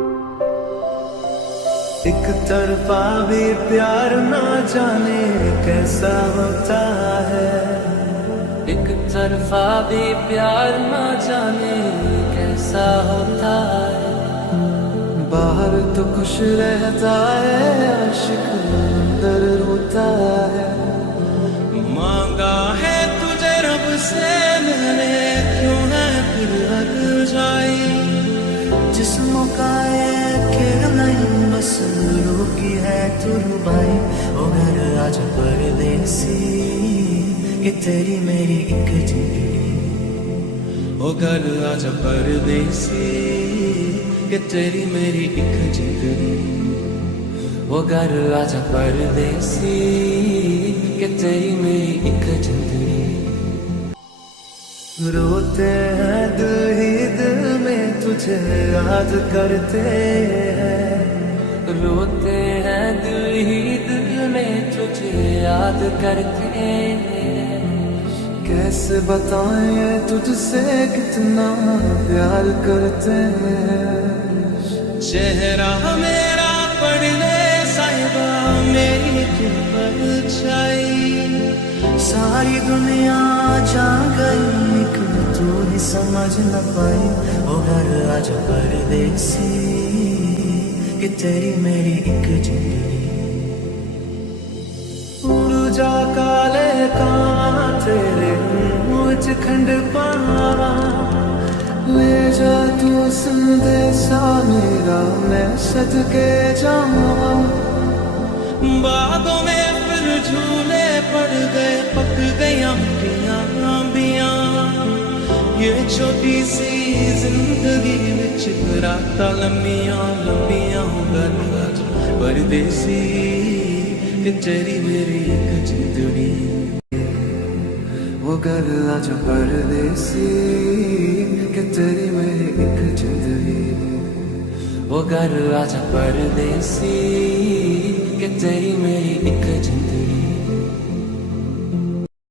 एक तरफा भी प्यार ना जाने कैसा होता है। एक तरफा भी प्यार ना जाने कैसा होता है। बाहर तो खुश रहता है, आशिक अंदर रोता है। मांगा है तुझे रब से मैंने, क्यों है फिर हक जाई। जिस्मों का ये खेल नहीं, बस रोकी है तू रुबाई। ओ घर आजा परदेसी, कि तेरी मेरी एक जिंदगी। ओ घर आजा परदेसी, कि तेरी मेरी एक जिंदगी। ओ घर आजा परदेसी, कि तेरी मेरी एक जिंदगी। रोते हैं दिल ही दिल में, तुझे याद करते हैं। रोते हैं दिल ही दिल में, तुझे याद करते हैं। कैसे बताएं तुझसे कितना प्यार करते हैं। चेहरा मेरा पढ़ने साहिबा मेरी तू परछाई। सारी दुनिया जान गई, तू ही समझ न पाई। ओ घर आजा परदेसी, कि तेरी मेरी एक जिंदगी। उड़ जा काले कान तेरे मुझ खंड पावा। ले जा तू संदेशा मेरा, मैं सदके जावा। बागों में फिर झूले पड़ गए, पक गई अम्बियां अम्बियां। ये छोटी सी जिंदगी विच रातां लम्बियां लम्बियां। घर आजा परदेसी, कि तेरी मेरी एक जिंदगी। वो घर आजा परदेसी, कि तेरी मेरी एक जिंदगी। वो घर आजा परदेसी, कि तेरी मेरी एक जिंदगी।